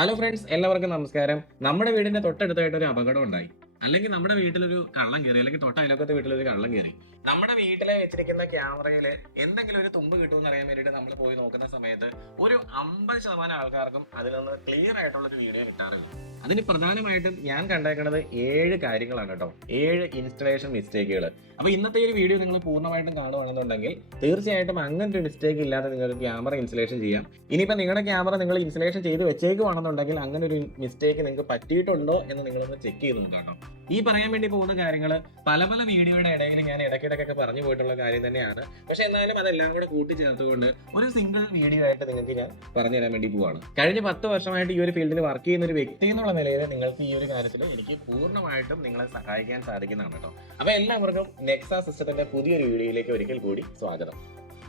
Hello friends, എല്ലാവർക്കും നമസ്കാരം. നമ്മുടെ വീടിന്റെ തൊട്ടടുത്തായിട്ട് ഒരു അപകടം ഉണ്ടായി. അല്ലെങ്കിൽ നമ്മുടെ വീട്ടിലൊരു കള്ളം കയറി, അല്ലെങ്കിൽ തൊട്ട അയൽവക്കത്തെ വീട്ടിലൊരു കള്ളം കയറി. നമ്മുടെ വീട്ടിലെ വെച്ചിരിക്കുന്ന ക്യാമറയിൽ എന്തെങ്കിലും ഒരു തുമ്പ് കിട്ടുമെന്ന് അറിയാൻ വേണ്ടിയിട്ട് നമ്മൾ പോയി നോക്കുന്ന സമയത്ത് ഒരു 50% ആൾക്കാർക്കും അതിൽ നിന്ന് ക്ലിയർ ആയിട്ടുള്ള ഒരു വീഡിയോ കിട്ടാറില്ല. അതിന് പ്രധാനമായിട്ടും ഞാൻ കണ്ടേക്കുന്നത് 7 കാര്യങ്ങളാണ് കേട്ടോ. 7 ഇൻസ്റ്റലേഷൻ മിസ്റ്റേക്കുകൾ. അപ്പൊ ഇന്നത്തെ ഒരു വീഡിയോ നിങ്ങൾ പൂർണ്ണമായിട്ടും കാണുകയാണെന്നുണ്ടെങ്കിൽ തീർച്ചയായിട്ടും അങ്ങനത്തെ മിസ്റ്റേക്ക് ഇല്ലാതെ നിങ്ങൾക്ക് ക്യാമറ ഇൻസ്റ്റലേഷൻ ചെയ്യാം. ഇനിയിപ്പോൾ നിങ്ങളുടെ ക്യാമറ നിങ്ങൾ ഇൻസ്റ്റലേഷൻ ചെയ്ത് വെച്ചേക്കുവാണെന്നുണ്ടെങ്കിൽ അങ്ങനെ ഒരു മിസ്റ്റേക്ക് നിങ്ങൾക്ക് പറ്റിയിട്ടുണ്ടോ എന്ന് നിങ്ങളൊന്ന് ചെക്ക് ചെയ്ത് നോക്കാം കേട്ടോ. ഈ പറയാൻ വേണ്ടി പോകുന്ന കാര്യങ്ങൾ പല പല വീഡിയോയുടെ ഇടയിൽ ഞാൻ ഇടയ്ക്കിടയ്ക്കൊക്കെ പറഞ്ഞു പോയിട്ടുള്ള കാര്യം തന്നെയാണ്. പക്ഷെ എന്നാലും അതെല്ലാം കൂടെ കൂട്ടിച്ചേർത്തുകൊണ്ട് ഒരു സിംഗിൾ വീഡിയോ ആയിട്ട് നിങ്ങൾക്ക് ഞാൻ പറഞ്ഞു തരാൻ വേണ്ടി പോവാണ്. കഴിഞ്ഞ 10 വർഷമായിട്ട് ഈ ഒരു ഫീൽഡിൽ വർക്ക് ചെയ്യുന്ന ഒരു വ്യക്തി എന്നുള്ള നിലയിൽ നിങ്ങൾക്ക് ഈ ഒരു കാര്യത്തിൽ എനിക്ക് പൂർണ്ണമായിട്ടും നിങ്ങളെ സഹായിക്കാൻ സാധിക്കുന്നതാണ് കേട്ടോ. അപ്പൊ എല്ലാവർക്കും നെക്സ സിസ്റ്റത്തിന്റെ പുതിയൊരു വീഡിയോയിലേക്ക് ഒരിക്കൽ കൂടി സ്വാഗതം.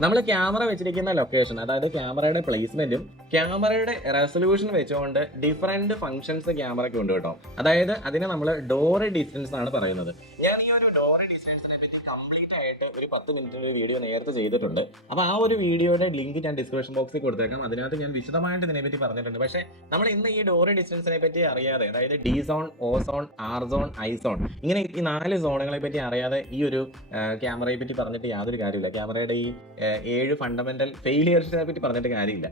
നമ്മൾ ക്യാമറ വെച്ചിരിക്കുന്ന ലൊക്കേഷൻ, അതായത് ക്യാമറയുടെ പ്ലേസ്മെന്റും ക്യാമറയുടെ റെസൊല്യൂഷൻ വെച്ചുകൊണ്ട് ഡിഫറെന്റ് ഫംഗ്ഷൻസ് ക്യാമറയ്ക്ക് ഉണ്ട് കേട്ടോ. അതായത് അതിനെ നമ്മൾ ഡോർ ഡിസ്റ്റൻസ് ആണ് പറയുന്നത്. ഞാൻ ഈ ഒരു ഡോർ ഡിസ്റ്റൻസിനെ പറ്റി കംപ്ലീറ്റ് ആയിട്ട് ഒരു 10 മിനിറ്റ് വീഡിയോ നേരത്തെ ചെയ്തിട്ടുണ്ട്. അപ്പോൾ ആ ഒരു വീഡിയോയുടെ ലിങ്ക് ഞാൻ ഡിസ്ക്രിപ്ഷൻ ബോക്സിൽ കൊടുത്തേക്കാം. അതിനകത്ത് ഞാൻ വിശദമായിട്ട് ഇതിനെപ്പറ്റി പറഞ്ഞിട്ടുണ്ട്. പക്ഷേ നമ്മൾ ഇന്ന് ഈ ഡോർ ഡിസ്റ്റൻസിനെ പറ്റി അറിയാതെ, അതായത് D zone, O zone, R zone, I zone, ഇങ്ങനെ ഈ 4 സോണുകളെ പറ്റി അറിയാതെ ഈ ഒരു ക്യാമറയെ പറ്റി പറഞ്ഞിട്ട് യാതൊരു കാര്യമില്ല. ക്യാമറയുടെ ഈ 7 ഫണ്ടമെന്റൽ ഫെയിലിയേഴ്സിനെ പറ്റി പറഞ്ഞിട്ട് കാര്യമില്ല.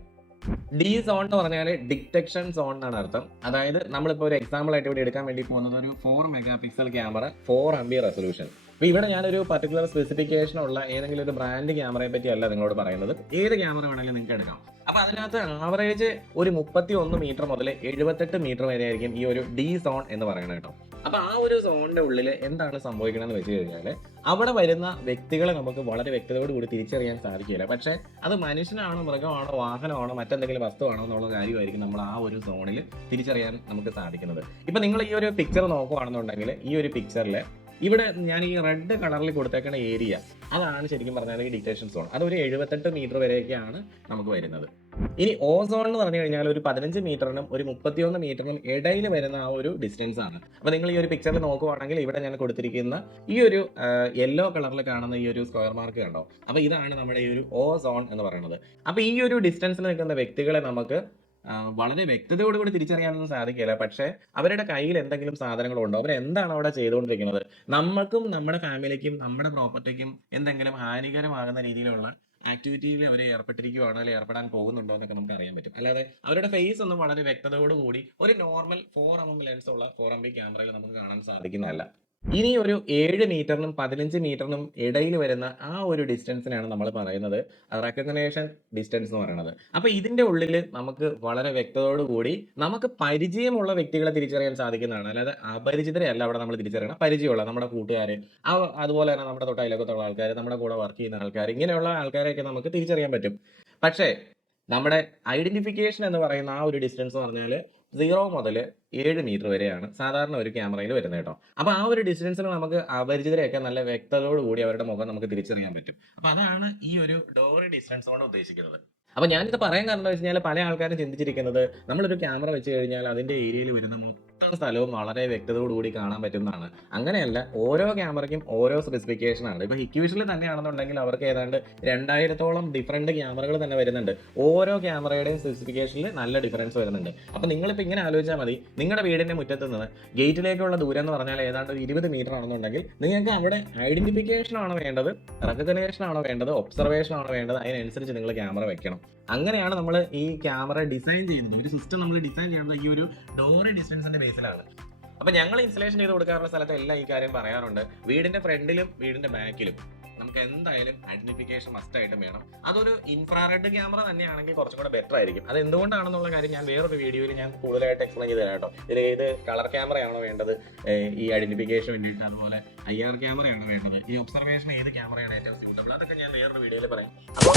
ഡി സോൺ എന്ന് പറഞ്ഞാൽ ഡിറ്റക്ഷൻ സോൺ എന്നാണ് അർത്ഥം. അതായത് നമ്മളിപ്പോൾ ഒരു എക്സാമ്പിൾ ആയിട്ട് ഇവിടെ എടുക്കാൻ വേണ്ടി പോകുന്നത് ഒരു 4 mega pixel camera, 4 MB resolution. അപ്പോൾ ഇവിടെ ഞാനൊരു പർട്ടിക്കുലർ സ്പെസിഫിക്കേഷൻ ഉള്ള ഏതെങ്കിലും ഒരു ബ്രാൻഡ് ക്യാമറയെ പറ്റി അല്ല നിങ്ങളോട് പറയുന്നത്. ഏത് ക്യാമറ വേണമെങ്കിലും നിങ്ങൾക്ക് എടുക്കാം. അപ്പോൾ അതിനകത്ത് ആവറേജ് ഒരു 31 മീറ്റർ മുതൽ 78 മീറ്റർ വരെ ആയിരിക്കും ഈ ഒരു ഡി സോൺ എന്ന് പറയുന്നത് കേട്ടോ. അപ്പോൾ ആ ഒരു സോണിന്റെ ഉള്ളിൽ എന്താണ് സംഭവിക്കണമെന്ന് വെച്ച് കഴിഞ്ഞാൽ അവിടെ വരുന്ന വ്യക്തികളെ നമുക്ക് വളരെ വ്യക്തതയോട് കൂടി തിരിച്ചറിയാൻ സാധിക്കില്ല. പക്ഷേ അത് മനുഷ്യനാണോ, മൃഗമാണോ, വാഹനമാണോ, മറ്റെന്തെങ്കിലും വസ്തുവാണോ എന്നുള്ള കാര്യമായിരിക്കും നമ്മൾ ആ ഒരു സോണിൽ തിരിച്ചറിയാൻ നമുക്ക് സാധിക്കുന്നത്. ഇപ്പം നിങ്ങൾ ഈ ഒരു പിക്ചർ നോക്കുകയാണെന്നുണ്ടെങ്കിൽ ഈ ഒരു പിക്ചറിൽ ഇവിടെ ഞാൻ ഈ റെഡ് കളറിൽ കൊടുത്തേക്കുന്ന ഏരിയ, അതാണ് ശരിക്കും പറഞ്ഞാൽ ഈ ഡിറ്റക്ഷൻ സോൺ. അതൊരു 78 മീറ്റർ വരെയൊക്കെയാണ് നമുക്ക് വരുന്നത്. ഇനി ഓ സോൺ എന്ന് പറഞ്ഞു കഴിഞ്ഞാൽ ഒരു 15 മീറ്ററിനും ഒരു 31 മീറ്ററിനും ഇടയിൽ വരുന്ന ആ ഒരു ഡിസ്റ്റൻസ് ആണ്. അപ്പോൾ നിങ്ങൾ ഈ ഒരു പിക്ചറിൽ നോക്കുവാണെങ്കിൽ ഇവിടെ ഞാൻ കൊടുത്തിരിക്കുന്ന ഈ ഒരു യെല്ലോ കളറിൽ കാണുന്ന ഈ ഒരു സ്ക്വയർ മാർക്ക് കണ്ടോ. അപ്പോൾ ഇതാണ് നമ്മുടെ ഈ ഒരു ഓ സോൺ എന്ന് പറയുന്നത്. അപ്പോൾ ഈ ഒരു ഡിസ്റ്റൻസിൽ നിൽക്കുന്ന വ്യക്തികളെ നമുക്ക് വളരെ വ്യക്തതയോടുകൂടി തിരിച്ചറിയാനൊന്നും സാധിക്കില്ല. പക്ഷേ അവരുടെ കയ്യിൽ എന്തെങ്കിലും സാധനങ്ങളുണ്ടോ, അവരെന്താണ് അവിടെ ചെയ്തുകൊണ്ടിരിക്കുന്നത്, നമ്മൾക്കും നമ്മുടെ ഫാമിലിക്കും നമ്മുടെ പ്രോപ്പർട്ടിക്കും എന്തെങ്കിലും ഹാനികരമാകുന്ന രീതിയിലുള്ള ആക്ടിവിറ്റിയിൽ അവർ ഏർപ്പെട്ടിരിക്കുകയാണോ അല്ലെങ്കിൽ ഏർപ്പെടാൻ പോകുന്നുണ്ടോ എന്നൊക്കെ നമുക്ക് അറിയാൻ പറ്റും. അല്ലാതെ അവരുടെ ഫേസ് ഒന്നും വളരെ വ്യക്തതയോടുകൂടി ഒരു നോർമൽ 4mm ലെൻസ് ഉള്ള 4MB ക്യാമറയിൽ നമുക്ക് കാണാൻ സാധിക്കുന്നതല്ല. ഇനി ഒരു 7 മീറ്ററിനും 15 മീറ്ററിനും ഇടയിൽ വരുന്ന ആ ഒരു ഡിസ്റ്റൻസിനാണ് നമ്മൾ പറയുന്നത് റെക്കഗ്നേഷൻ ഡിസ്റ്റൻസ് എന്ന് പറയുന്നത്. അപ്പോൾ ഇതിന്റെ ഉള്ളിൽ നമുക്ക് വളരെ വ്യക്തതയോടുകൂടി നമുക്ക് പരിചയമുള്ള വ്യക്തികളെ തിരിച്ചറിയാൻ സാധിക്കുന്നതാണ്. അല്ലാതെ അപരിചിതരെ അല്ല അവിടെ നമ്മൾ തിരിച്ചറിയണം. പരിചയമുള്ള നമ്മുടെ കൂട്ടുകാർ, അതുപോലെ തന്നെ നമ്മുടെ തൊട്ട് അയൽവക്കത്തുള്ള ആൾക്കാർ, നമ്മുടെ കൂടെ വർക്ക് ചെയ്യുന്ന ആൾക്കാർ, ഇങ്ങനെയുള്ള ആൾക്കാരെയൊക്കെ നമുക്ക് തിരിച്ചറിയാൻ പറ്റും. പക്ഷേ നമ്മുടെ ഐഡന്റിഫിക്കേഷൻ എന്ന് പറയുന്ന ആ ഒരു ഡിസ്റ്റൻസ് എന്ന് പറഞ്ഞാൽ 0 മുതൽ 7 മീറ്റർ വരെയാണ് സാധാരണ ഒരു ക്യാമറയിൽ വരുന്നത് കേട്ടോ. അപ്പോൾ ആ ഒരു ഡിസ്റ്റൻസിൽ നമുക്ക് അപരിചിതരെയൊക്കെ നല്ല വ്യക്തതയോട് കൂടി അവരുടെ മുഖം നമുക്ക് തിരിച്ചറിയാൻ പറ്റും. അപ്പോൾ അതാണ് ഈ ഒരു ഡോർ ഡിസ്റ്റൻസ് കൊണ്ട് ഉദ്ദേശിക്കുന്നത്. അപ്പോൾ ഞാനിത് പറയാൻ കാരണം എന്താ വെച്ച് കഴിഞ്ഞാൽ പല ആൾക്കാരും ചിന്തിച്ചിരിക്കുന്നത് നമ്മളൊരു ക്യാമറ വെച്ച് കഴിഞ്ഞാൽ അതിൻ്റെ ഏരിയയിൽ വരുന്ന മൊത്തം സ്ഥലവും വളരെ വ്യക്തതയോടുകൂടി കാണാൻ പറ്റുന്നതാണ്. അങ്ങനെയല്ല, ഓരോ ക്യാമറയ്ക്കും ഓരോ സ്പെസിഫിക്കേഷനാണ്. ഇപ്പോൾ ഹിക്വിഷനിൽ തന്നെയാണെന്നുണ്ടെങ്കിൽ അവർക്ക് ഏതാണ്ട് 2000-ഓളം ഡിഫറെൻറ്റ് ക്യാമറകൾ തന്നെ വരുന്നുണ്ട്. ഓരോ ക്യാമറയുടെയും സ്പെസിഫിക്കേഷനിൽ നല്ല ഡിഫറൻസ് വരുന്നുണ്ട്. അപ്പോൾ നിങ്ങളിപ്പോൾ ഇങ്ങനെ ആലോചിച്ചാൽ മതി, നിങ്ങളുടെ വീടിൻ്റെ മുറ്റത്ത് നിന്ന് ഗേറ്റിലേക്കുള്ള ദൂരം എന്ന് പറഞ്ഞാൽ ഏതാണ്ട് ഒരു 20 മീറ്റർ ആണെന്നുണ്ടെങ്കിൽ നിങ്ങൾക്ക് അവിടെ ഐഡന്റിഫിക്കേഷൻ ആണോ വേണ്ടത്, റെക്കഗ്നേഷൻ ആണോ വേണ്ടത്, ഒബ്സർവേഷൻ ആണോ വേണ്ടത്, അതിനനുസരിച്ച് നിങ്ങൾ ക്യാമറ വെക്കണം. അങ്ങനെയാണ് നമ്മൾ ഈ ക്യാമറ ഡിസൈൻ ചെയ്യുന്നത്. ഒരു സിസ്റ്റം നമ്മൾ ഡിസൈൻ ചെയ്യുന്നത് ഈ ഒരു ഡോർ ഡിസ്റ്റൻസിന്റെ ബേസിലാണ്. അപ്പൊ ഞങ്ങൾ ഇൻസ്റ്റലേഷൻ ചെയ്ത് കൊടുക്കാറുള്ള സ്ഥലത്ത് എല്ലാം ഈ കാര്യം പറയാറുണ്ട്. വീടിന്റെ ഫ്രണ്ടിലും വീടിന്റെ ബാക്കിലും നമുക്ക് എന്തായാലും ഐഡന്റിഫിക്കേഷൻ മസ്റ്റ് ആയിട്ടും വേണം. അതൊരു ഇൻഫ്രാറെഡ് ക്യാമറ തന്നെയാണെങ്കിൽ കുറച്ചും കൂടെ ബെറ്റർ ആയിരിക്കും. അത് എന്തുകൊണ്ടാണെന്നുള്ള കാര്യം ഞാൻ വേറൊരു വീഡിയോയിൽ ഞാൻ കൂടുതലായിട്ട് എക്സ്പ്ലെയിൻ ചെയ്ത് തരാം കേട്ടോ. ഇതിൽ ഏത് കളർ ക്യാമറയാണോ വേണ്ടത് ഈ ഐഡന്റിഫിക്കേഷൻ വേണ്ടിയിട്ട്, അതുപോലെ IR ക്യാമറയാണോ വേണ്ടത്, ഈ ഒബ്സർവേഷൻ ഏത് ക്യാമറയാണ് ഏറ്റവും സ്യൂട്ടബിൾ, അതൊക്കെ ഞാൻ വേറൊരു വീഡിയോയിൽ പറയും. അപ്പോൾ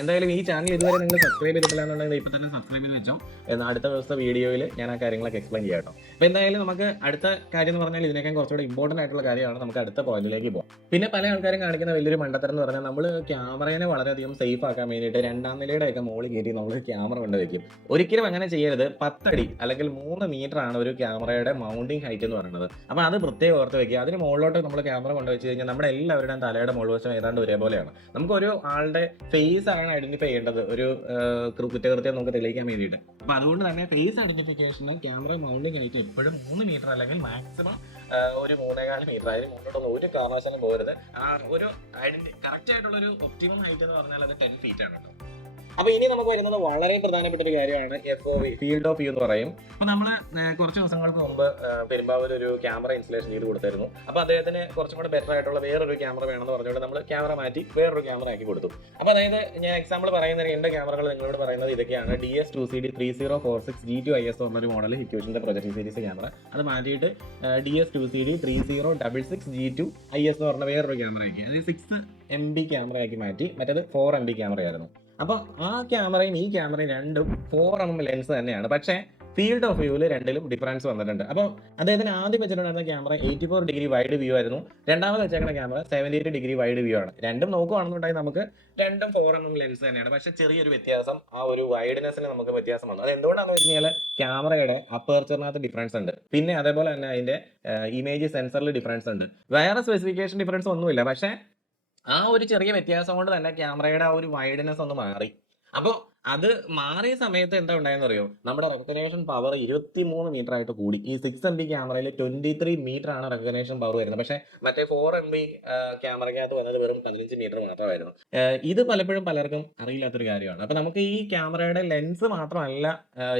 എന്തായാലും ഈ ചാനൽ ഇതുവരെ നിങ്ങൾ സബ്സ്ക്രൈബ് ചെയ്തിട്ടില്ല എന്നുണ്ടെങ്കിൽ ഇപ്പോൾ തന്നെ സബ്സ്ക്രൈബ് ചെയ്ത് വെച്ചോ. എന്നാൽ അടുത്ത ദിവസത്തെ വീഡിയോയിൽ ഞാൻ ആ കാര്യങ്ങളൊക്കെ എക്സ്പ്ലെയിൻ ചെയ്യാം കേട്ടോ. അപ്പോൾ എന്തായാലും നമുക്ക് അടുത്ത കാര്യം എന്ന് പറഞ്ഞാൽ ഇതിനേക്കാൾ കുറച്ചുകൂടി ഇമ്പോർട്ടൻ്റ് ആയിട്ടുള്ള കാര്യമാണ്. നമുക്ക് അടുത്ത പോയിന്റിലേക്ക് പോകാം. പിന്നെ പല ആൾക്കാരും കാണിക്കുന്ന വലിയൊരു മണ്ടത്തരം എന്ന് പറഞ്ഞാൽ നമ്മൾ ക്യാമറയെ വളരെയധികം സേഫ് ആക്കാൻ വേണ്ടിയിട്ട് 2ാം നിലയുടെയൊക്കെ മുകളിൽ കയറ്റി നമ്മൾ ക്യാമറ കൊണ്ടുവയ്ക്കും. ഒരിക്കലും അങ്ങനെ ചെയ്യരുത്. 10 അടി അല്ലെങ്കിൽ 3 മീറ്റർ ആണ് ഒരു ക്യാമറയുടെ മൗണ്ടിങ് ഹൈറ്റ് എന്ന് പറയുന്നത്. അപ്പോൾ അത് പ്രത്യേകം ഓർത്ത് വെക്കുക. അതിന് മുകളിലോട്ട് നമ്മൾ ക്യാമറ കൊണ്ടുവച്ച് കഴിഞ്ഞാൽ നമ്മുടെ എല്ലാവരുടെയും തലയുടെ മുകൾ വശം ഏതാണ്ട് ഒരേപോലെയാണ്. നമുക്കൊരു ആളുടെ ഫേസ് ആണ് ഐഡന്റിഫൈ ചെയ്യേണ്ടത് ഒരു കുറ്റകൃത്യം നമുക്ക് തെളിയിക്കാൻ വേണ്ടിയിട്ട്. അപ്പോൾ അതുകൊണ്ട് തന്നെ ഫേസ് ഐഡന്റിഫിക്കേഷന് ക്യാമറ മൗണ്ടിങ് ഹൈറ്റ് എപ്പോഴും 3 മീറ്റർ അല്ലെങ്കിൽ മാക്സിമം ഒരു 3.25 മീറ്റർ. അതിന് മുന്നോട്ടൊന്നും ഒരു കാരണവശാലും പോകരുത്. ഒരു കറക്റ്റ് ആയിട്ടുള്ള ഒരു ഒപ്റ്റിമം ഹൈറ്റ് എന്ന് പറഞ്ഞാൽ അത് 10 ഫീറ്റ് ആണ് കേട്ടോ. അപ്പൊ ഇനി നമുക്ക് വരുന്നത് വളരെ പ്രധാനപ്പെട്ട ഒരു കാര്യമാണ് FOV, ഫീൽഡ് ഓഫ് വ്യൂ എന്ന് പറയും. അപ്പൊ നമ്മൾ കുറച്ച് ദിവസങ്ങൾക്ക് മുമ്പ് പെരുമ്പാവൂർ ഒരു ക്യാമറ ഇൻസ്റ്റലേഷൻ ചെയ്ത് കൊടുത്തായിരുന്നു. അപ്പൊ അദ്ദേഹത്തിന് കുറച്ചും കൂടെ ബെറ്റർ ആയിട്ടുള്ള വേറൊരു ക്യാമറ വേണമെന്ന് പറഞ്ഞുകൊണ്ട് നമ്മൾ ക്യാമറ മാറ്റി വേറൊരു ക്യാമറ ആക്കി കൊടുത്തു. അപ്പൊ അതായത് ഞാൻ എക്സാമ്പിൾ പറയുന്നത് എന്റെ ക്യാമറകൾ നിങ്ങളോട് പറയുന്നത് ഇതൊക്കെയാണ്. DS2CD 3046 G2 IS എന്നൊരു മോഡൽ ഹിക്യൂഷന്റെ പ്രൊജക്ട് സീരീസ് ക്യാമറ. അത് മാറ്റിയിട്ട് DS2CD 3066 G2 IS എന്ന് പറഞ്ഞ വേറൊരു ക്യാമറ ആക്കി. അത് 6 MB ക്യാമറ ആക്കി മാറ്റി. മറ്റേത് 4 MB ക്യാമറ ആയിരുന്നു. അപ്പോൾ ആ ക്യാമറയും ഈ ക്യാമറയും രണ്ടും 4mm ലെൻസ് തന്നെയാണ്. പക്ഷേ ഫീൽഡ് ഓഫ് വ്യൂവിൽ രണ്ടിലും ഡിഫറൻസ് വന്നിട്ടുണ്ട്. അപ്പോൾ അദ്ദേഹത്തിന് ആദ്യം വെച്ചിട്ടുണ്ടായിരുന്ന ക്യാമറ 84 ഡിഗ്രി വൈഡ് വ്യൂ ആയിരുന്നു. രണ്ടാമത് വെച്ചേക്കുന്ന ക്യാമറ 78 ഡിഗ്രി വൈഡ് വ്യൂ ആണ്. രണ്ടും നോക്കുകയാണെന്നുണ്ടെങ്കിൽ നമുക്ക് രണ്ടും 4mm ലെൻസ് തന്നെയാണ്. പക്ഷേ ചെറിയൊരു വ്യത്യാസം, ആ ഒരു വൈഡ്നെസ്സിന് നമുക്ക് വ്യത്യാസം വന്നു. അത് എന്തുകൊണ്ടാണെന്ന് വെച്ച് കഴിഞ്ഞാൽ ക്യാമറയുടെ അപ്പർച്ചറിനകത്ത് ഡിഫറൻസ് ഉണ്ട്. പിന്നെ അതേപോലെ തന്നെ അതിന്റെ ഇമേജ് സെൻസറിൽ ഡിഫറൻസ് ഉണ്ട്. വേറെ സ്പെസിഫിക്കേഷൻ ഡിഫറൻസ് ഒന്നുമില്ല. പക്ഷേ ആ ഒരു ചെറിയ വ്യത്യാസം കൊണ്ട് തന്നെ ക്യാമറയുടെ ആ ഒരു വൈഡ്നെസ് ഒന്ന് മാറി. അപ്പോൾ അത് മാറിയ സമയത്ത് എന്താ ഉണ്ടായെന്ന് അറിയോ? നമ്മുടെ റെക്കഗ്നേഷൻ പവർ 23 മീറ്റർ ആയിട്ട് കൂടി. ഈ 6 MB ക്യാമറയിൽ 23 മീറ്റർ ആണ് റെക്കഗ്നേഷൻ പവർ വരുന്നത്. പക്ഷേ മറ്റേ 4 MB ക്യാമറയ്ക്കകത്ത് വന്നത് വെറും 15 മീറ്റർ മാത്രമായിരുന്നു. ഇത് പലപ്പോഴും പലർക്കും അറിയില്ലാത്തൊരു കാര്യമാണ്. അപ്പോൾ നമുക്ക് ഈ ക്യാമറയുടെ ലെൻസ് മാത്രമല്ല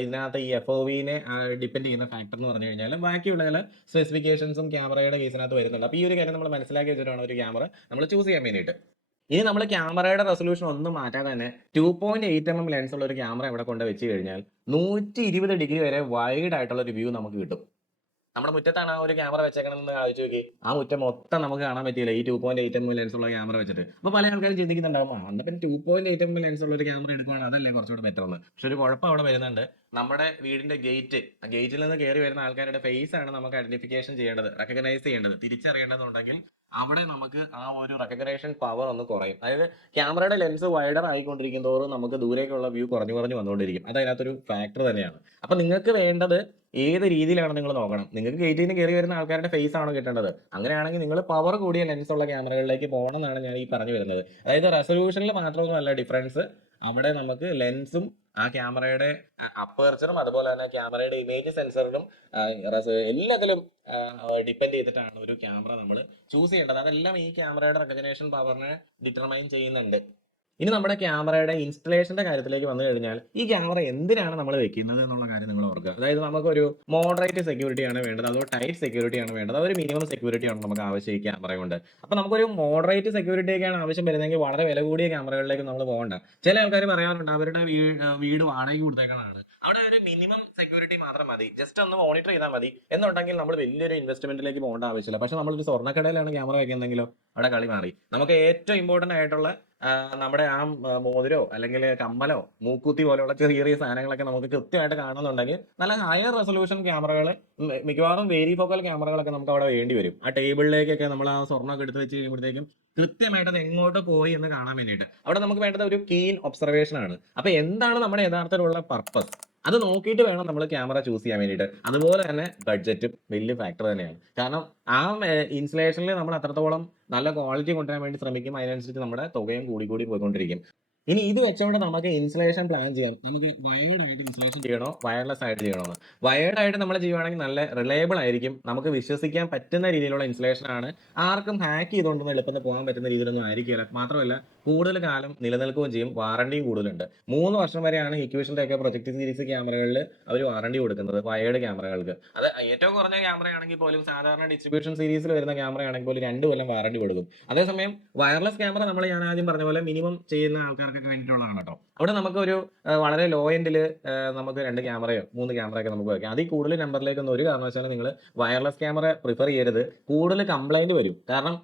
ഇതിനകത്ത് ഈ FOVനെ ഡിപ്പെൻഡ് ചെയ്യുന്ന ഫാക്ടർ എന്ന് പറഞ്ഞു കഴിഞ്ഞാൽ ബാക്കിയുള്ള ചില സ്പെസിഫിക്കേഷൻസും ക്യാമറയുടെ കേസിനകത്ത് വരുന്നുണ്ട്. അപ്പോൾ ഈ ഒരു കാര്യം നമ്മൾ മനസ്സിലാക്കി വെച്ചിട്ടാണ് ഒരു ക്യാമറ നമ്മൾ ചൂസ് ചെയ്യാൻ വേണ്ടിയിട്ട്. ഇനി നമ്മൾ ക്യാമറയുടെ റെസൊല്യൂഷൻ ഒന്നും മാറ്റാതെ തന്നെ 2.8mm ലെൻസ് ഉള്ള ഒരു ക്യാമറ ഇവിടെ കൊണ്ട് വെച്ച് കഴിഞ്ഞാൽ 120 ഡിഗ്രി വരെ വൈഡ് ആയിട്ടുള്ള ഒരു വ്യൂ നമുക്ക് കിട്ടും. നമ്മുടെ മുറ്റത്താണ് ആ ഒരു ക്യാമറ വെച്ചേക്കണമെന്ന് ആലോചിച്ച് നോക്കി. ആ മുറ്റം മൊത്തം നമുക്ക് കാണാൻ പറ്റിയില്ല ഈ 2.8mm ലെൻസ് ഉള്ള ക്യാമറ വെച്ചിട്ട്. അപ്പോൾ പല ആൾക്കാരും ചിന്തിക്കുന്നുണ്ടാവും, അന്നപ്പം 2.8mm ലെൻസ് ഉള്ള ഒരു ക്യാമറ എടുക്കുകയാണ്, അതല്ലേ കുറച്ചുകൂടെ ബെറ്റർ എന്ന്. പക്ഷെ ഒരു കുഴപ്പം അവിടെ വരുന്നുണ്ട്. നമ്മുടെ വീടിന്റെ ഗേറ്റിൽ നിന്ന് കയറി വരുന്ന ആൾക്കാരുടെ ഫേസ് ആണ് നമുക്ക് ഐഡന്റിഫിക്കേഷൻ ചെയ്യേണ്ടത്, റെക്കഗ്നൈസ് ചെയ്യേണ്ടത്, തിരിച്ചറിയേണ്ടതുണ്ടെങ്കിൽ അവിടെ നമുക്ക് ആ ഒരു റെക്കഗ്നേഷൻ പവർ ഒന്ന് കുറയും. അതായത് ക്യാമറയുടെ ലെൻസ് വൈഡർ ആയിക്കൊണ്ടിരിക്കും തോറും നമുക്ക് ദൂരേക്കുള്ള വ്യൂ കുറഞ്ഞു വന്നുകൊണ്ടിരിക്കും. അത് അതിനകത്തൊരു ഫാക്ടർ തന്നെയാണ്. അപ്പം നിങ്ങൾക്ക് വേണ്ടത് ഏത് രീതിയിലാണ് നിങ്ങൾ നോക്കണം. നിങ്ങൾക്ക് ഗേറ്റിൽ നിന്ന് കയറി വരുന്ന ആൾക്കാരുടെ ഫേസ് ആണോ കിട്ടേണ്ടത്? അങ്ങനെയാണെങ്കിൽ നിങ്ങൾ പവർ കൂടിയ ലെൻസ് ഉള്ള ക്യാമറകളിലേക്ക് പോകണം എന്നാണ് ഞാൻ ഈ പറഞ്ഞു വരുന്നത്. അതായത് റെസൊല്യൂഷനിൽ മാത്രമൊന്നുമല്ല ഡിഫറൻസ്, അവിടെ നമുക്ക് ലെൻസും ആ ക്യാമറയുടെ അപ്പേർച്ചറും അതുപോലെ തന്നെ ക്യാമറയുടെ ഇമേജ് സെൻസറിലും എല്ലാത്തിലും ഡിപ്പെൻഡ് ചെയ്തിട്ടാണ് ഒരു ക്യാമറ നമ്മൾ ചൂസ് ചെയ്യേണ്ടത്. അതെല്ലാം ഈ ക്യാമറയുടെ റെക്കഗ്നേഷൻ പവറിനെ ഡിറ്റർമൈൻ ചെയ്യുന്നുണ്ട്. ഇനി നമ്മുടെ ക്യാമറയുടെ ഇൻസ്റ്റലേഷന്റെ കാര്യത്തിലേക്ക് വന്നു കഴിഞ്ഞാൽ ഈ ക്യാമറ എന്തിനാണ് നമ്മൾ വെക്കുന്നത് എന്നുള്ള കാര്യം നിങ്ങൾ ഓർക്കുക. അതായത് നമുക്കൊരു മോഡറേറ്റ് സെക്യൂരിറ്റി ആണ് വേണ്ടത്, അതോ ടൈറ്റ് സെക്യൂരിറ്റി ആണ് വേണ്ടത്, അതൊരു മിനിമം സെക്യൂരിറ്റി ആണ് നമുക്ക് ആവശ്യം ഈ ക്യാമറ കൊണ്ട്. അപ്പോൾ നമുക്കൊരു മോഡറേറ്റ് സെക്യൂരിറ്റി ഒക്കെയാണ് ആവശ്യം വരുന്നതെങ്കിൽ വളരെ വില കൂടിയ ക്യാമറകളിലേക്ക് നമ്മൾ പോകണ്ട. ചില ആൾക്കാർ പറയാറുണ്ട് അവരുടെ വീട് വാടകയ്ക്ക് കൊടുത്തേക്കണതാണ്, അവിടെ ഒരു മിനിമം സെക്യൂരിറ്റി മാത്രം മതി, ജസ്റ്റ് ഒന്ന് മോണിറ്റർ ചെയ്താൽ മതി എന്നുണ്ടെങ്കിൽ നമ്മൾ വലിയൊരു ഇൻവെസ്റ്റ്മെന്റിലേക്ക് പോകേണ്ട ആവശ്യമില്ല. പക്ഷെ നമ്മളൊരു സ്വർണ്ണക്കടയിലാണ് ക്യാമറ വെക്കുന്നെങ്കിലോ അവിടെ കളി മാറി. നമുക്ക് ഏറ്റവും ഇമ്പോർട്ടന്റ് ആയിട്ടുള്ള നമ്മുടെ ആ മോതിരോ അല്ലെങ്കിൽ കമ്മലോ മൂക്കുത്തി പോലെയുള്ള ചെറിയ സാധനങ്ങളൊക്കെ നമുക്ക് കൃത്യമായിട്ട് കാണുന്നുണ്ടെങ്കിൽ നല്ല ഹയർ റെസൊല്യൂഷൻ ക്യാമറകൾ, മിക്കവാറും വേരി ഫോക്കൽ ക്യാമറകളൊക്കെ നമുക്ക് അവിടെ വേണ്ടി വരും. ആ ടേബിളിലേക്കൊക്കെ നമ്മൾ ആ സ്വർണ്ണമൊക്കെ എടുത്ത് വെച്ച് കഴിയുമ്പോഴത്തേക്കും കൃത്യമായിട്ട് അത് എങ്ങോട്ട് പോയി എന്ന് കാണാൻ വേണ്ടിയിട്ട് അവിടെ നമുക്ക് വേണ്ടത് ഒരു കീൻ ഒബ്സർവേഷൻ ആണ്. അപ്പൊ എന്താണ് നമ്മുടെ യഥാർത്ഥത്തിലുള്ള പർപ്പസ് അത് നോക്കിയിട്ട് വേണം നമ്മൾ ക്യാമറ ചൂസ് ചെയ്യാൻ വേണ്ടിയിട്ട്. അതുപോലെ തന്നെ ബഡ്ജറ്റും വലിയ ഫാക്ടർ തന്നെയാണ്. കാരണം ആ ഇൻസ്റ്റലേഷനിൽ നമ്മൾ അത്രത്തോളം നല്ല ക്വാളിറ്റി കൊണ്ടുവരാൻ വേണ്ടി ശ്രമിക്കും, അതിനനുസരിച്ച് നമ്മുടെ തുകയും കൂടി പോയിക്കൊണ്ടിരിക്കും. ഇനി ഇത് വെച്ചുകൊണ്ട് നമുക്ക് ഇൻസ്റ്റലേഷൻ പ്ലാൻ ചെയ്യാം. നമുക്ക് വയേർഡ് ആയിട്ട് ഇൻസ്റ്റലേഷൻ ചെയ്യണോ വയർലെസ് ആയിട്ട് ചെയ്യണോ? വയേർഡ് ആയിട്ട് നമ്മൾ ചെയ്യുവാണെങ്കിൽ നല്ല റിലയബിൾ ആയിരിക്കും, നമുക്ക് വിശ്വസിക്കാൻ പറ്റുന്ന രീതിയിലുള്ള ഇൻസ്റ്റലേഷൻ ആണ്. ആർക്കും ഹാക്ക് ചെയ്തുകൊണ്ടൊന്നും എളുപ്പത്തിൽ പോകാൻ പറ്റുന്ന രീതിയിലൊന്നും ആയിരിക്കില്ല. മാത്രമല്ല കൂടുതൽ കാലം നിലനിൽക്കുകയും ചെയ്യും, വാറണ്ടിയും കൂടുതലുണ്ട്. 3 വർഷം വരെയാണ് ഹിക്യൂഷന്റെ ഒക്കെ പ്രൊജക്ട് സീരീസ് ക്യാമറകളിൽ അവർ വാറണ്ടി കൊടുക്കുന്നത് വയേർഡ് ക്യാമറകൾക്ക്. അത് ഏറ്റവും കുറഞ്ഞ ക്യാമറയാണെങ്കിൽ പോലും സാധാരണ ഡിസ്ട്രിബ്യൂഷൻ സീരീസിൽ വരുന്ന ക്യാമറയാണെങ്കിൽ പോലും 2 കൊല്ലം വാറണ്ടി കൊടുക്കും. അതേസമയം വയർലെസ് ക്യാമറ ഞാൻ ആദ്യം പറഞ്ഞ പോലെ മിനിമം ചെയ്യുന്ന ആൾക്കാർക്കൊക്കെ വേണ്ടിയിട്ടുള്ളതാണ് കേട്ടോ. അവിടെ നമുക്കൊരു വളരെ ലോ എൻഡിൽ നമുക്ക് 2 ക്യാമറയോ 3 ക്യാമറയൊക്കെ നമുക്ക് വയ്ക്കാം. അതിൽ കൂടുതൽ നമ്പറിലേക്കൊന്നും ഒരു കാരണവശാലും നിങ്ങൾ വയർലെസ് ക്യാമറ പ്രിഫർ ചെയ്യരുത്. കൂടുതൽ കംപ്ലൈന്റ് വരും. കാരണം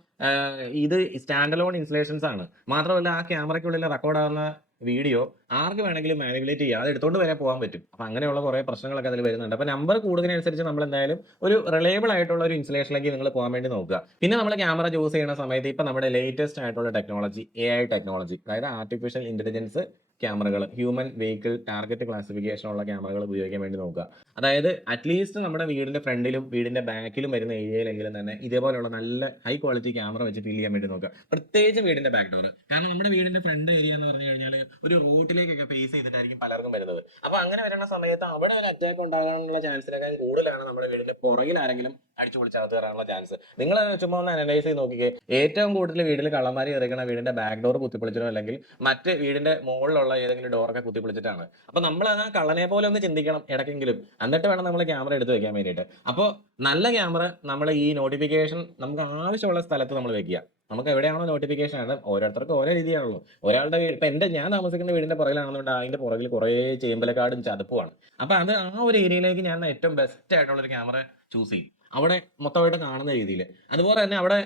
ഇത് സ്റ്റാൻഡ് അലോൺ ഇൻസ്റ്റലേഷൻസ് ആണ്. മാത്രമല്ല ആ ക്യാമറയ്ക്കുള്ളിൽ റെക്കോർഡ് ആവുന്ന വീഡിയോ ആർക്ക് വേണമെങ്കിലും മാനിപ്പുലേറ്റ് ചെയ്യാം, അത് എടുത്തുകൊണ്ട് വരെ പോകാൻ പറ്റും. അപ്പൊ അങ്ങനെയുള്ള കുറെ പ്രശ്നങ്ങളൊക്കെ അതിൽ വരുന്നുണ്ട്. അപ്പൊ നമ്പർ കൂടുന്നതിനനുസരിച്ച് നമ്മൾ എന്തായാലും ഒരു റിലയബിൾ ആയിട്ടുള്ള ഒരു ഇൻസ്റ്റലേഷനിലേക്ക് നിങ്ങൾ പോകാൻ വേണ്ടി നോക്കുക. പിന്നെ നമ്മൾ ക്യാമറ ചൂസ് ചെയ്യുന്ന സമയത്ത് ഇപ്പൊ നമ്മുടെ ലേറ്റസ്റ്റ് ആയിട്ടുള്ള ടെക്നോളജി AI ടെക്നോളജി, അതായത് ആർട്ടിഫിഷ്യൽ ഇന്റലിജൻസ് ക്യാമറകൾ, ഹ്യൂമൻ വെഹിക്കിൾ ടാർഗറ്റ് ക്ലാസിഫിക്കേഷൻ ഉള്ള ക്യാമറകൾ ഉപയോഗിക്കാൻ വേണ്ടി നോക്കുക. അതായത് അറ്റ്ലീസ്റ്റ് നമ്മുടെ വീടിന്റെ ഫ്രണ്ടിലും വീടിന്റെ ബാക്കിലും വരുന്ന ഏരിയയിലെങ്കിലും തന്നെ ഇതേപോലെയുള്ള നല്ല ഹൈ ക്വാളിറ്റി ക്യാമറ വെച്ച് ഫിൽ ചെയ്യാൻ വേണ്ടി നോക്കുക. പ്രത്യേകിച്ച് വീടിന്റെ ബാക്ക് ഡോർ, കാരണം നമ്മുടെ വീടിന്റെ ഫ്രണ്ട് ഏരിയ എന്ന് പറഞ്ഞു കഴിഞ്ഞാൽ ഒരു റോഡിലേക്കൊക്കെ ഫേസ് ചെയ്തിട്ടായിരിക്കും പലർക്കും വരുന്നത്. അപ്പൊ അങ്ങനെ വരുന്ന സമയത്ത് അവിടെ ഒരു അറ്റാക്ക് ഉണ്ടാകാനുള്ള ചാൻസിനേക്കാൾ കൂടുതലാണ് നമ്മുടെ വീടിന്റെ പുറകിൽ ആരെങ്കിലും അടിച്ചു പൊളിച്ചകത്ത് കയറാനുള്ള ചാൻസ്. നിങ്ങൾ ചുമ്മാ ഒന്ന് അനലൈസ് ചെയ്ത് നോക്കിക്കേ. ഏറ്റവും കൂടുതൽ വീട്ടിൽ കള്ളന്മാരി ഇറങ്ങണ വീടിന്റെ ബാക്ക് ഡോർ കുത്തിപ്പൊളിച്ചിട്ടോ അല്ലെങ്കിൽ മറ്റ് വീടിന്റെ മുകളിലുള്ള ഏതെങ്കിലും ഡോറൊക്കെ കുത്തിപ്പൊളിച്ചിട്ടാണ്. അപ്പൊ നമ്മൾ ആ കള്ളനെ പോലെ ഒന്ന് ചിന്തിക്കണം ഇടയ്ക്കെങ്കിലും, എന്നിട്ട് വേണം നമ്മൾ ക്യാമറ എടുത്ത് വെക്കാൻ വേണ്ടിയിട്ട്. അപ്പോൾ നല്ല ക്യാമറ നമ്മൾ ഈ നോട്ടിഫിക്കേഷൻ നമുക്ക് ആവശ്യമുള്ള സ്ഥലത്ത് നമ്മൾ വെക്കുക. നമുക്ക് എവിടെയാണോ നോട്ടിഫിക്കേഷൻ ആണ്, ഓരോരുത്തർക്കും ഓരോ രീതിയാണല്ലോ. ഒരാളുടെ വീട് ഇപ്പൊ ഞാൻ താമസിക്കുന്ന വീടിന്റെ പുറകിലാണെന്നുണ്ട് അതിന്റെ പുറകിൽ കുറെ ചേമ്പലക്കാടും ചതുപ്പുമാണ്. അപ്പൊ അത് ആ ഒരു ഏരിയയിലേക്ക് ഞാൻ ഏറ്റവും ബെസ്റ്റ് ആയിട്ടുള്ള ഒരു ക്യാമറ ചൂസ് ചെയ്യും, അവിടെ മൊത്തമായിട്ട് കാണുന്ന രീതിയിൽ. അതുപോലെ തന്നെ അവിടെ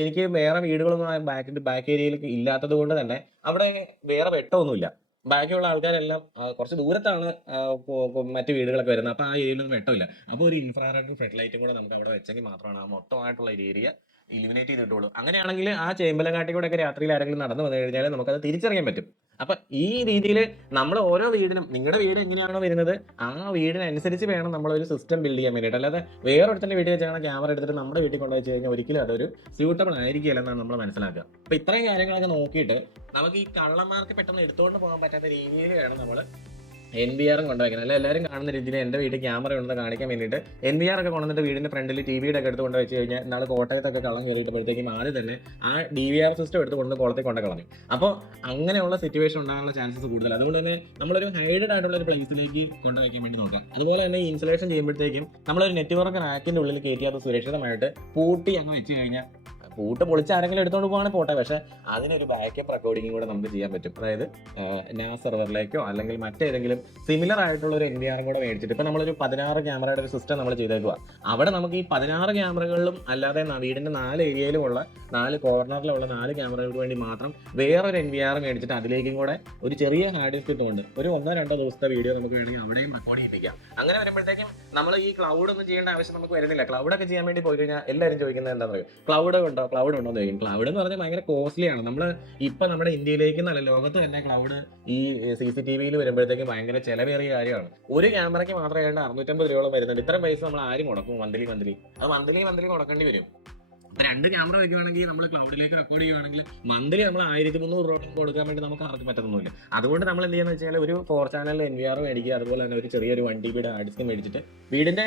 എനിക്ക് വേറെ വീടുകളൊന്നും ബാക്ക് ഏരിയയിലേക്ക് ഇല്ലാത്തത് കൊണ്ട് തന്നെ അവിടെ വേറെ വെട്ടമൊന്നുമില്ല. ബാക്കിയുള്ള ആൾക്കാരെല്ലാം കുറച്ച് ദൂരത്താണ് മറ്റു വീടുകളൊക്കെ വരുന്നത്. അപ്പൊ ആ ഏരിയയിലൊന്നും വെട്ടമില്ല. അപ്പോൾ ഒരു ഇൻഫ്രാറെഡ് ഫ്ലഡ് ലൈറ്റും കൂടെ നമുക്ക് അവിടെ വെച്ചെങ്കിൽ മാത്രമാണ് ആ മൊത്തമായിട്ടുള്ള ഒരു ഏരിയ ഇലിമിനേറ്റ് ചെയ്തിട്ടുള്ളൂ. അങ്ങനെയാണെങ്കിൽ ആ ചേമ്പലങ്ങാട്ടി കൂടെ ഒക്കെ രാത്രിയിൽ ആരെങ്കിലും നടന്നു വന്നു കഴിഞ്ഞാൽ നമുക്കത് തിരിച്ചറിയാൻ പറ്റും. അപ്പൊ ഈ രീതിയിൽ നമ്മൾ ഓരോ വീടിനും, നിങ്ങളുടെ വീട് എങ്ങനെയാണോ വരുന്നത് ആ വീടിനനുസരിച്ച് വേണം നമ്മളൊരു സിസ്റ്റം ബിൽഡ് ചെയ്യാൻ വേണ്ടിയിട്ട്. അല്ലാതെ വേറൊരുത്തന്റെ വീട്ടിൽ വെച്ചാണ് ക്യാമറ എടുത്തിട്ട് നമ്മുടെ വീട്ടിൽ കൊണ്ടുവച്ച് കഴിഞ്ഞാൽ ഒരിക്കലും അതൊരു സ്യൂട്ടബിൾ ആയിരിക്കില്ല എന്നാണ് നമ്മൾ മനസ്സിലാക്കുക. അപ്പൊ ഇത്രയും കാര്യങ്ങളൊക്കെ നോക്കിയിട്ട് നമുക്ക് ഈ കള്ളന്മാർക്ക് പെട്ടെന്ന് എടുത്തുകൊണ്ട് പോകാൻ പറ്റാത്ത രീതിയിൽ വേണം നമ്മൾ NVR കൊണ്ടുവയ്ക്കുന്നത്. അല്ല എല്ലാവരും കാണുന്ന രീതിയിൽ എൻ്റെ വീട്ടിൽ ക്യാമറ ഉണ്ടെന്ന് കാണിക്കാൻ വേണ്ടിയിട്ട് NVR ഒക്കെ കൊണ്ടുവന്നിട്ട് വീടിന്റെ ഫ്രണ്ടിൽ TVയുടെ ഒക്കെ എടുത്ത് കൊണ്ട് വെച്ച് കഴിഞ്ഞാൽ നാളെ കോട്ടയത്തൊക്കെ കള്ളം കയറിയിട്ടപ്പോഴത്തേക്കും ആദ്യം തന്നെ ആ DVR സിസ്റ്റം എടുത്ത് കൊണ്ട് കുളത്തിൽ കൊണ്ട് കളഞ്ഞു. അപ്പോൾ അങ്ങനെയുള്ള സിറ്റുവേഷൻ ഉണ്ടാകാനുള്ള ചാൻസസ് കൂടുതൽ. അതുകൊണ്ട് തന്നെ നമ്മളൊരു ഹൈഡഡ് ആയിട്ടുള്ള ഒരു പ്ലേസിലേക്ക് കൊണ്ടുവയ്ക്കാൻ വേണ്ടി നോക്കാം. അതുപോലെ തന്നെ ഇൻസ്റ്റലേഷൻ ചെയ്യുമ്പോഴത്തേക്കും നമ്മളൊരു നെറ്റ്വർക്ക് റാക്കിന്റെ ഉള്ളിൽ കയറ്റി അത് സുരക്ഷിതമായിട്ട് പൂട്ടി അങ്ങ് വെച്ച് കഴിഞ്ഞാൽ, പൂട്ട് പൊളിച്ച് ആരെങ്കിലും എടുത്തോണ്ട് പോകാണെങ്കിൽ പോട്ടെ, പക്ഷെ അതിനൊരു ബാക്കപ്പ് റെക്കോർഡിംഗ് കൂടെ നമുക്ക് ചെയ്യാൻ പറ്റും. അതായത് നാസ് സെർവറിലേക്കോ അല്ലെങ്കിൽ മറ്റേതെങ്കിലും സിമിലർ ആയിട്ടുള്ള ഒരു NVR കൂടെ മേടിച്ചിട്ട് ഇപ്പൊ നമ്മളൊരു 16 ക്യാമറയുടെ ഒരു സിസ്റ്റം നമ്മൾ ചെയ്തേക്കുക. അവിടെ നമുക്ക് ഈ 16 ക്യാമറകളിലും അല്ലാതെ വീടിന്റെ 4 ഏരിയയിലുമുള്ള 4 കോർണറിലുള്ള 4 ക്യാമറകൾക്ക് വേണ്ടി മാത്രം വേറൊരു NVR മേടിച്ചിട്ട് അതിലേക്കും കൂടെ ഒരു ചെറിയ ഹാർഡ് ഡിസ്ക് ഇട്ടുകൊണ്ട് ഒരു 1-2 ദിവസത്തെ വീഡിയോ നമുക്ക് വേണമെങ്കിൽ അവിടെയും റെക്കോർഡ് ചെയ്യിപ്പിക്കാം. അങ്ങനെ വരുമ്പോഴത്തേക്കും നമ്മൾ ഈ ക്ലൗഡ് ഒന്നും ചെയ്യേണ്ട ആവശ്യം നമുക്ക് വരുന്നില്ല. ക്ലൗഡൊക്കെ ചെയ്യാൻ വേണ്ടി പോയി കഴിഞ്ഞാൽ എല്ലാവരും ചോദിക്കുന്നത് എന്താണെന്ന് പറയും, ക്ലൗഡ് ഉണ്ടോ എന്ന് ചോദിക്കും. ക്ലൗഡ് എന്ന് പറഞ്ഞാൽ ഭയങ്കര കോസ്റ്റ്ലിയാണ്. നമ്മൾ ഇപ്പൊ നമ്മുടെ ഇന്ത്യയിലേക്ക് നല്ല ലോകത്ത് തന്നെ ക്ലൗഡ് ഈ CCTVയിൽ വരുമ്പോഴത്തേക്കും ഭയങ്കര ചെലവേറിയ കാര്യമാണ്. ഒരു ക്യാമറയ്ക്ക് മാത്രമേ 650 രൂപയോളം വരുന്നുണ്ട്. ഇത്രയും പൈസ നമ്മൾ ആരും മുടക്കും മന്ത്ലി? അത് മന്ത്ലി മുടക്കേണ്ടി വരും. അപ്പൊ 2 ക്യാമറ വെക്കുകയാണെങ്കിൽ നമ്മൾ ക്ലൗഡിലേക്ക് റെക്കോർഡ് ചെയ്യുകയാണെങ്കിൽ മന്ത്ലി നമ്മൾ 1300 രൂപ കൊടുക്കാൻ വേണ്ടി നമുക്ക് ആർക്കും പറ്റുന്നില്ല. അതുകൊണ്ട് നമ്മൾ എന്ത് ചെയ്യുന്നത് വെച്ചാൽ ഒരു 4 ചാനൽ NVR മേടിക്കുക, അതുപോലെ തന്നെ ഒരു ചെറിയൊരു 1 TB ഹാർഡ് ഡിസ്ക് മേടിച്ചിട്ട് വീടിന്റെ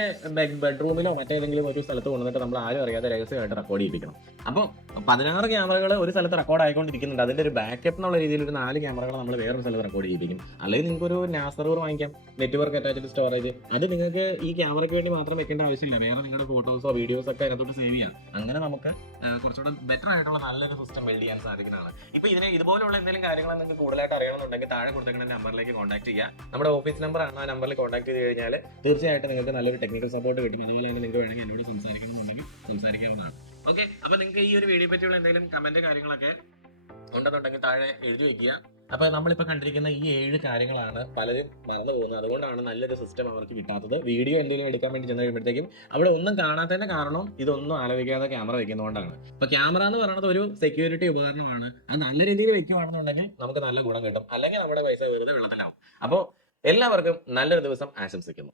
ബെഡ്റൂമിലോ മറ്റേതെങ്കിലും ഒരു സ്ഥലത്ത് കൊണ്ടുവന്നിട്ട് നമ്മൾ ആരും അറിയാതെ രഹസ്യമായിട്ട് റെക്കോർഡ് ചെയ്യിപ്പിക്കണം. അപ്പോൾ 16 ക്യാമറകൾ ഒരു സ്ഥലത്ത് റെക്കോർഡ് ആയിക്കൊണ്ടിരിക്കുന്നുണ്ട്. അതിന്റെ ഒരു ബാക്കപ്പ് എന്നുള്ള രീതിയിൽ ഒരു 4 ക്യാമറകൾ നമ്മൾ വേറൊരു സ്ഥലത്ത് റെക്കോർഡ് ചെയ്യിപ്പിക്കും. അല്ലെങ്കിൽ നിങ്ങൾക്ക് ഒരു NAS സെർവർ വാങ്ങിക്കാം, നെറ്റ്വർക്ക് അറ്റാച്ച്ഡ് സ്റ്റോറേജ്. അത് നിങ്ങൾക്ക് ഈ ക്യാമറയ്ക്ക് വേണ്ടി മാത്രം വെക്കേണ്ട ആവശ്യമില്ല, വേറെ നിങ്ങളുടെ ഫോട്ടോസോ വീഡിയോസോ ഒക്കെ അതിനകത്തോട്ട് സേവ് ചെയ്യാം. അങ്ങനെ നമുക്ക് കുറച്ചുകൂടെ ബെറ്റർ ആയിട്ടുള്ള നല്ലൊരു സിസ്റ്റം ബിൽഡ് ചെയ്യാൻ സാധിക്കുന്നതാണ്. ഇപ്പൊ ഇതുപോലുള്ള എന്തെങ്കിലും കാര്യങ്ങൾ നിങ്ങൾക്ക് കൂടുതലായിട്ട് അറിയണമെന്നുണ്ടെങ്കിൽ താഴെ കൊടുത്തേക്കുന്ന നമ്പറിലേക്ക് കോൺടാക്ട് ചെയ്യുക. നമ്മുടെ ഓഫീസ് നമ്പർ ആണ്. ആ നമ്പറിൽ കോൺടാക്ട് ചെയ്ത് കഴിഞ്ഞാൽ തീർച്ചയായിട്ടും നിങ്ങൾക്ക് നല്ലൊരു ടെക്നിക്കൽ സപ്പോർട്ട് കിട്ടും. അതുപോലെ തന്നെ നിങ്ങൾക്ക് വേണമെങ്കിൽ എന്നോട് സംസാരിക്കണമെന്നുണ്ടെങ്കിൽ സംസാരിക്കാവുന്നതാണ്. ഓക്കെ, അപ്പൊ നിങ്ങൾക്ക് ഈ ഒരു വീഡിയോ പറ്റിയുള്ള എന്തെങ്കിലും കമന്റ് കാര്യങ്ങളൊക്കെ ഉണ്ടെന്നുണ്ടെങ്കിൽ താഴെ എഴുതി വെക്കുക. അപ്പൊ നമ്മളിപ്പോൾ കണ്ടിരിക്കുന്ന ഈ 7 കാര്യങ്ങളാണ് പലരും മറന്നു പോകുന്നത്. അതുകൊണ്ടാണ് നല്ലൊരു സിസ്റ്റം അവർക്ക് കിട്ടാത്തത്. വീഡിയോ എന്തെങ്കിലും എടുക്കാൻ വേണ്ടി ചെന്ന് കഴിയുമ്പോഴത്തേക്കും അവിടെ ഒന്നും കാണാത്തതിന്റെ കാരണം ഇതൊന്നും ആലോചിക്കാതെ ക്യാമറ വെക്കുന്നതുകൊണ്ടാണ്. അപ്പൊ ക്യാമറ എന്ന് പറയുന്നത് ഒരു സെക്യൂരിറ്റി ഉപകരണമാണ്. അത് നല്ല രീതിയിൽ വെക്കുകയാണെന്നുണ്ടെങ്കിൽ നമുക്ക് നല്ല ഗുണം കിട്ടും, അല്ലെങ്കിൽ നമ്മുടെ പൈസ വെറുതെ വെള്ളത്തിലാവും. അപ്പോൾ എല്ലാവർക്കും നല്ലൊരു ദിവസം ആശംസിക്കുന്നു.